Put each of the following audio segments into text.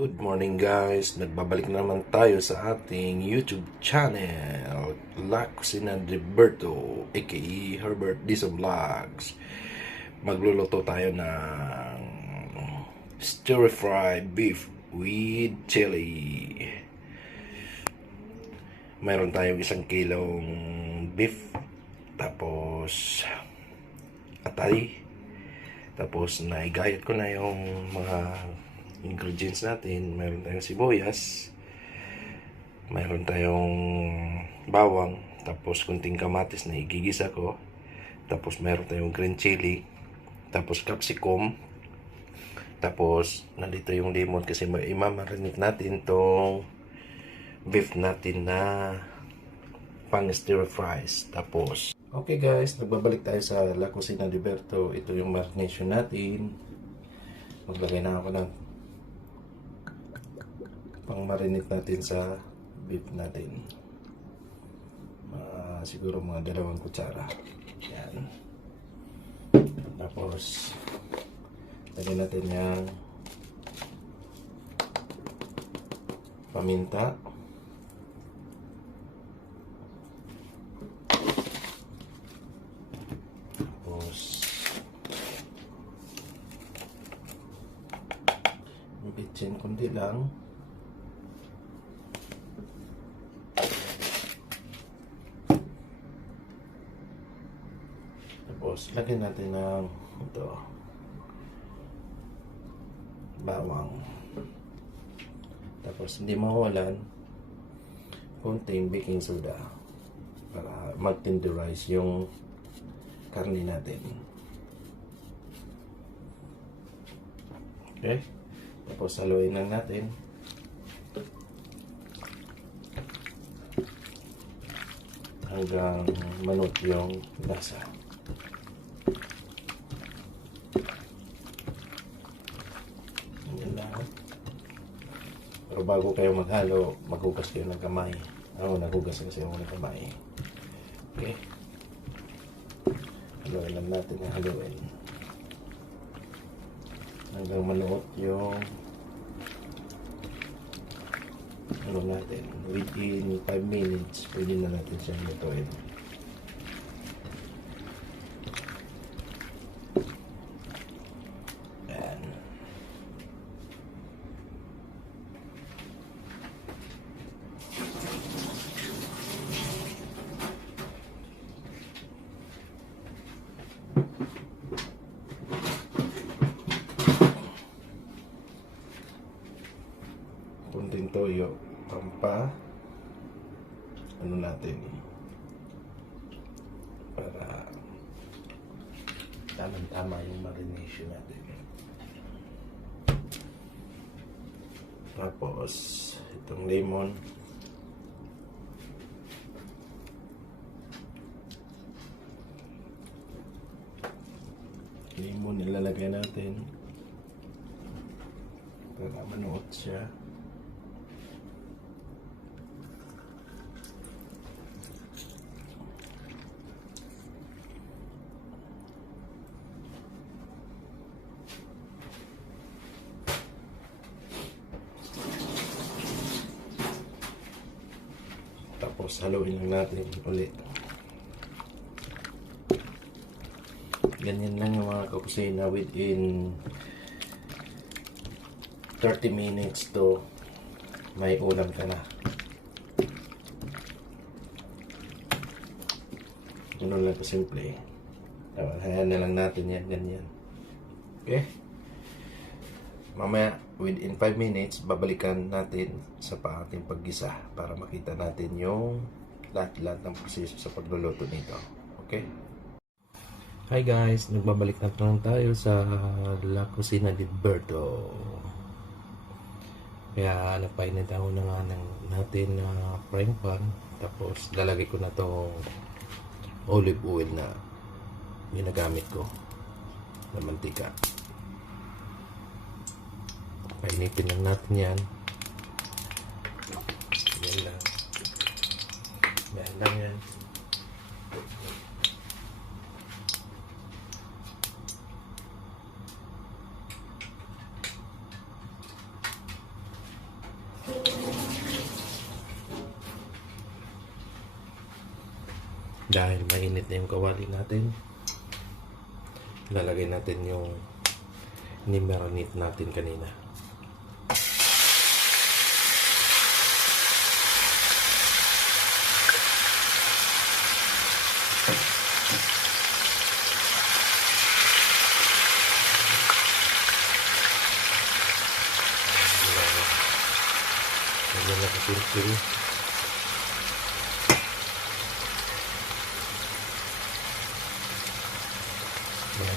Good morning guys, nagbabalik na naman tayo sa ating YouTube channel, La Cocina de Berto, aka Herbert Dizo Vlogs. Magluluto tayo ng stir fry beef with chili. Mayroon tayong 1 kilong beef, tapos atay, tapos naigayat ko na yung mga ingredients natin. Mayroon tayong sibuyas, mayroon tayong bawang, tapos kunting kamatis na igigisa ko, tapos mayroon tayong green chili, tapos capsicum, tapos nandito yung lemon kasi imamarinate natin tong beef natin na pang stir fries. Tapos okay guys, nagbabalik tayo sa La Cocina de Berto. Ito yung marination natin. Maglagay na ako ng pang marinate natin sa beef natin. Siguro mga 2 kutsara. Yan. Tapos lagyan natin yung paminta, tapos bitchin kundi lang, tapos lagyan natin ng ito, bawang, tapos hindi mawalan konting baking soda para mag-tenderize yung karne natin. Okay, tapos haluin lang natin hanggang manot yung lasa. Pero bago kayo maghalo, maghugas kayo ng kamay. Ako, naghugas kasi ako ng kamay. Okay. Haluin lang natin yung haluin hanggang manuot yung ano natin. Within 5 minutes, pwede na natin siyang lutuin. Kunting toyo, pampa ano natin para tamang-tama yung marination natin. Tapos itong lemon, nilalagay natin para manuot siya. Tapos haluin lang natin ulit. Ganyan lang yung mga kakusina, within 30 minutes to may ulam ka na. Ganun lang kasimple. Hayaan na lang natin yan, ganyan. Okay? Mamaya, within 5 minutes, babalikan natin sa ating paggisa para makita natin yung lahat-lahat ng proseso sa pagluluto nito. Okay? Hi guys, nagbabalik na naman tayo sa La Cocina de Berto. Kaya napainit ako na nga natin na frying pan. Tapos lalagay ko na to olive oil na ginagamit ko na mantika. Painitin lang natin yan. Yan lang. Yan lang yan. Dahil mainit na yung kawali natin, lalagay natin yung ni-marinate natin kanina. Lagyan natin sili-sili.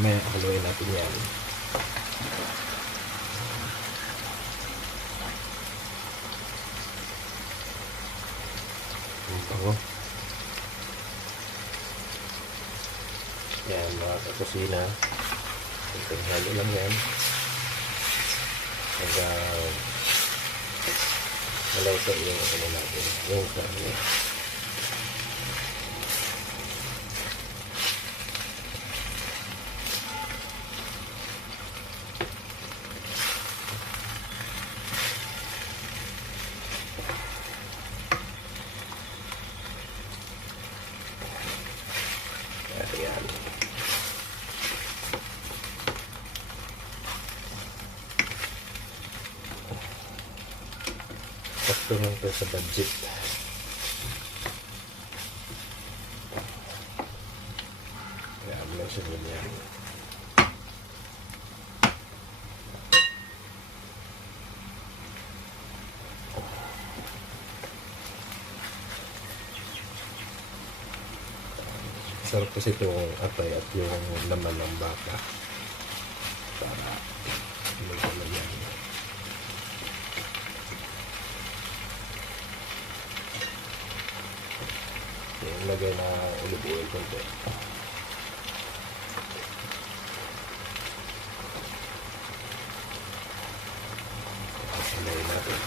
May haluin natin yan. Ang bango. Yan mga kakusina. Itong halo lang yan. Hanggang malawsa yung ano natin. Yung karne. Ayan. Sakto lang ito sa budget. Ayan, mention mo yan. Sarap kasi itong atay at yung laman ng baka. Para magkaman yan. Yung lagay na olive oil konti. Lagay natin.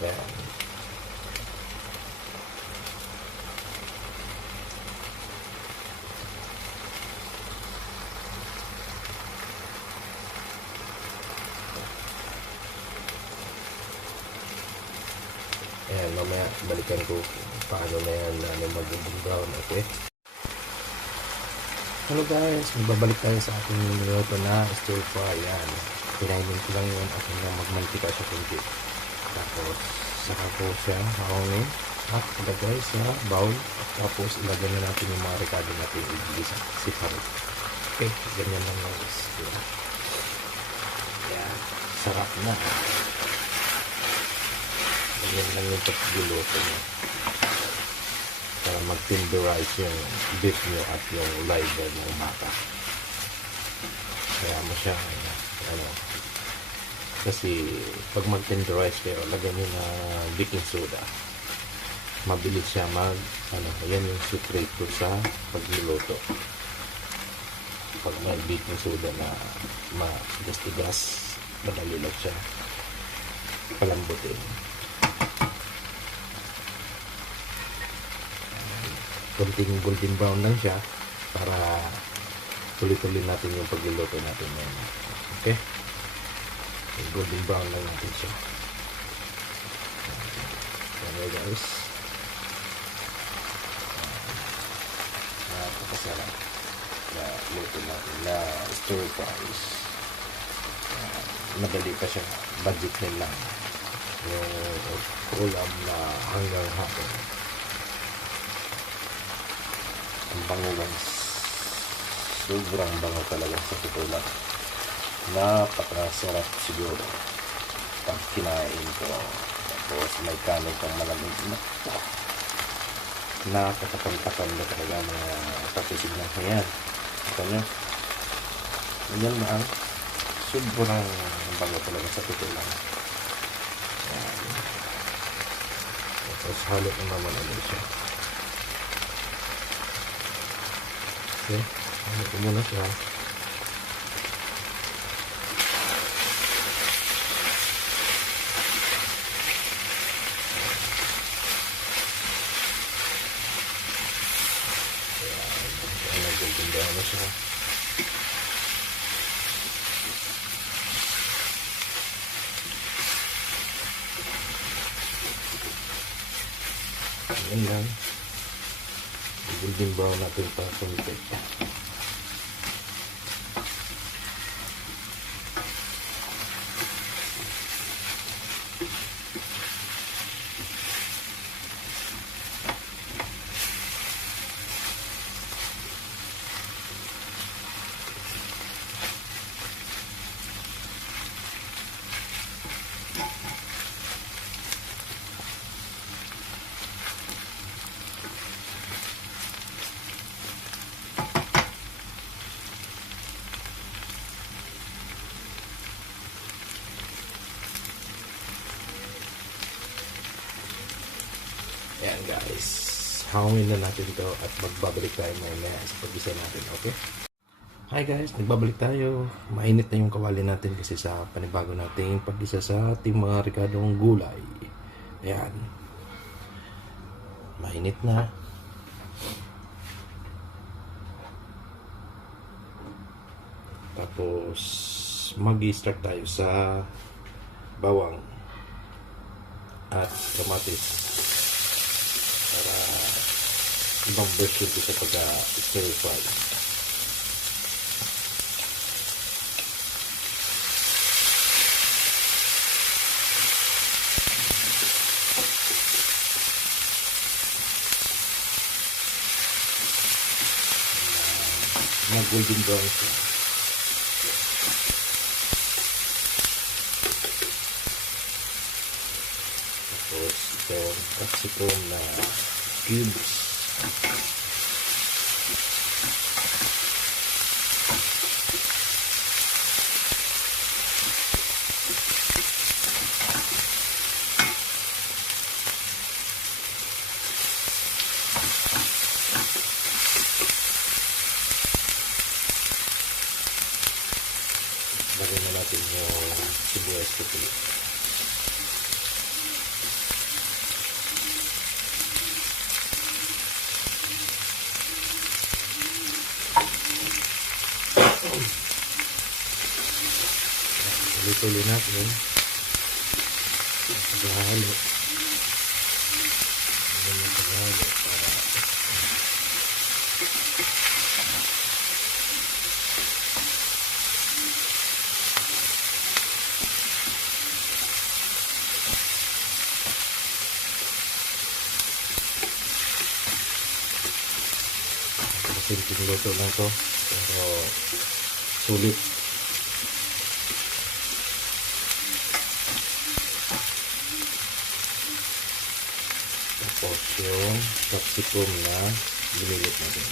Ayan. Ayan, mamaya balikan ko paano na yan mag-golden brown. Okay? Hello guys, magbabalik tayo sa ating niluto na stir fry. Yan, pinainin ko lang yun at hanggang magmantika siya kunti. Tapos saka ko siya hahongin at ilagay sa bowl. Tapos ilagay na natin yung mga ricado natin i-gisa separate. Okay, ganyan lang guys. Yan, sarap na. Ganyan lang yung pagluto niya para mag-tenderize yung beef nyo at yung liver ng baka. Kaya mo siya ano, kasi pag mag-tenderize kayo, lagyan nyo na baking soda. Mabilis siya yan yung secret ko sa pagluluto. Pag may baking soda na matigas-tigas, madali lang siya palambutin. Kunting golden brown lang siya para tuloy-tuloy natin yung pagluluto natin yan. Okay? Golden brown lang natin siya. Okay guys. Napakasarap na luto natin na stir fries. Madali pa siya. Budget na lang. Yung ulam na hanggang hapon. Ang bango guys. Sobrang bango talaga sa totoo. Napakasarap siguro pag kinain ko. Tapos may kanin pang malamig. Nakakatakam-takam na talaga mga patisig ng hayan. Ito nyo. Yan lang. Sobrang bango talaga sa totoo lang. Tapos halo ko naman ulit siya. Okay, halo ko muna siya. siya. Ayan lang. Golden brown natin pa konti. Ayan guys, hangin na natin to at magbabalik tayo mamaya sa pag-isa natin, okay? Hi guys, nagbabalik tayo. Mainit na yung kawali natin kasi sa panibago nating pag-isa sa ating mga rikadong gulay. Ayan. Mainit na. Tapos, mag-i-start tayo sa bawang at kamatis. Para ibang version ko sa pagka-stir fry. Mag-golden brown siya. Tapos itong capsicum na cubes. Lagyan na natin yung sibuyas puti. Tuloy-tuloy natin. Paghahalo. Paghahalo para simpleng luto lang to, pero sulit. Tapos yung capsicum na ginilit natin.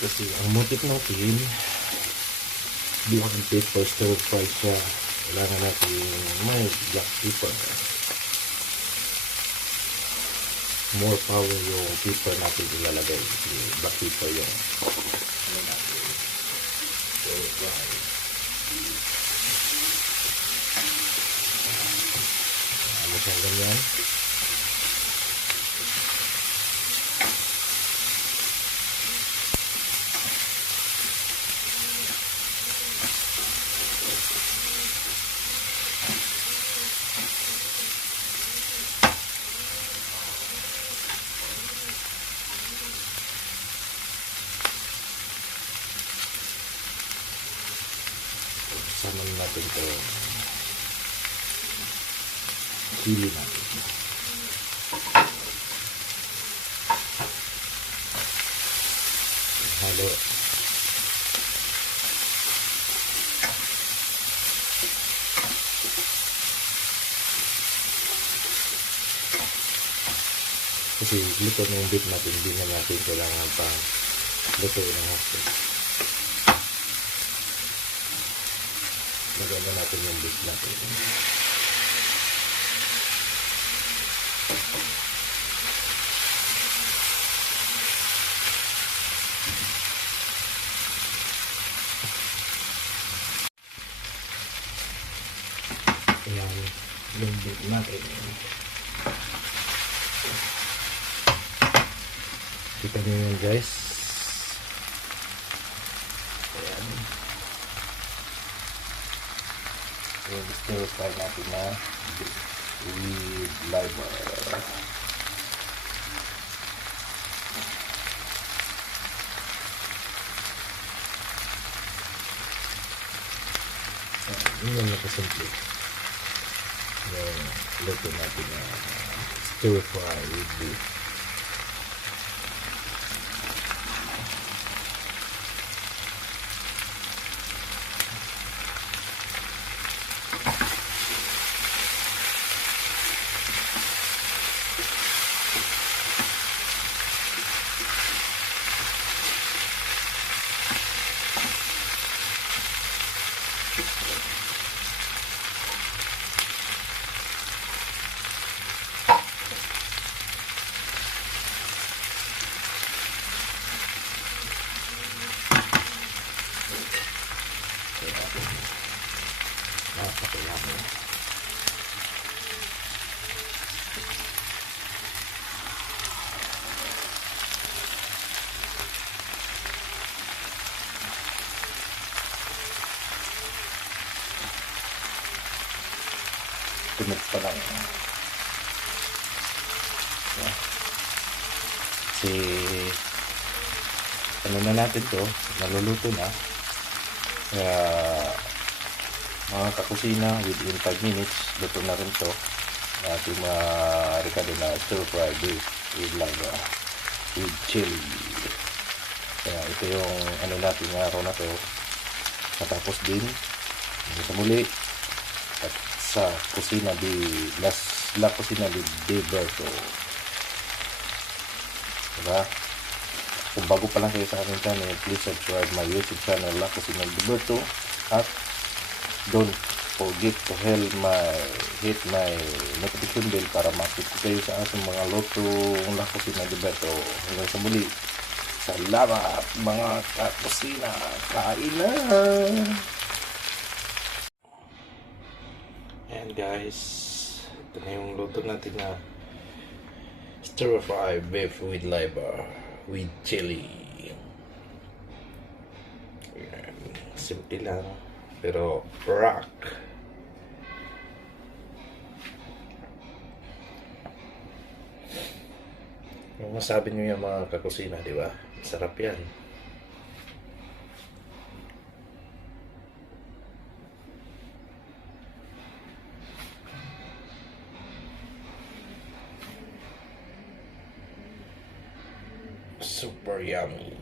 Kasi ang motif natin, black pepper stir fry siya. Kailangan natin may black pepper. More power yung pepper natin ilalagay. Black pepper yung stir fry. Ano siya ganyan? Sama natin ito. Pili natin. Halo. Kasi luto na yung beef natin, hindi na natin kailangan pang lutuin ng hapon. Lagyan na natin yung beef natin. yung beef natin. Kita nyo yun guys. Ayan. Yung stir fry natin na with liver. Yun yung nakasimple. Yung luto natin na stir fry with beef. Napakayami. Tumit pa lang. Kasi ano na natin to, naluluto na. Kaya mga kakusina, within 5 minutes, luto na rin to. Ating mga ricado na stir fry beef with lava, with chili. Kaya ito yung ano natin ng araw na to. Matapos din, sa muli, at sa kusina la kusina di Berto. Diba? Kung bago pa lang kayo sa aking channel, please subscribe my YouTube channel, La Kusina di Berto. At don't forget to hit my notification bell para makita kayo sa ating mga lutong La Kusina di Berto. Hanggang sa muli, salamat mga kakusina, kain na! And guys, ito na yung luto natin na stir fry beef with liver with chili. Ayan, simple lang pero rock. Yung masabi nyo yung mga kakusina, di ba? Sarap yan. Super yummy.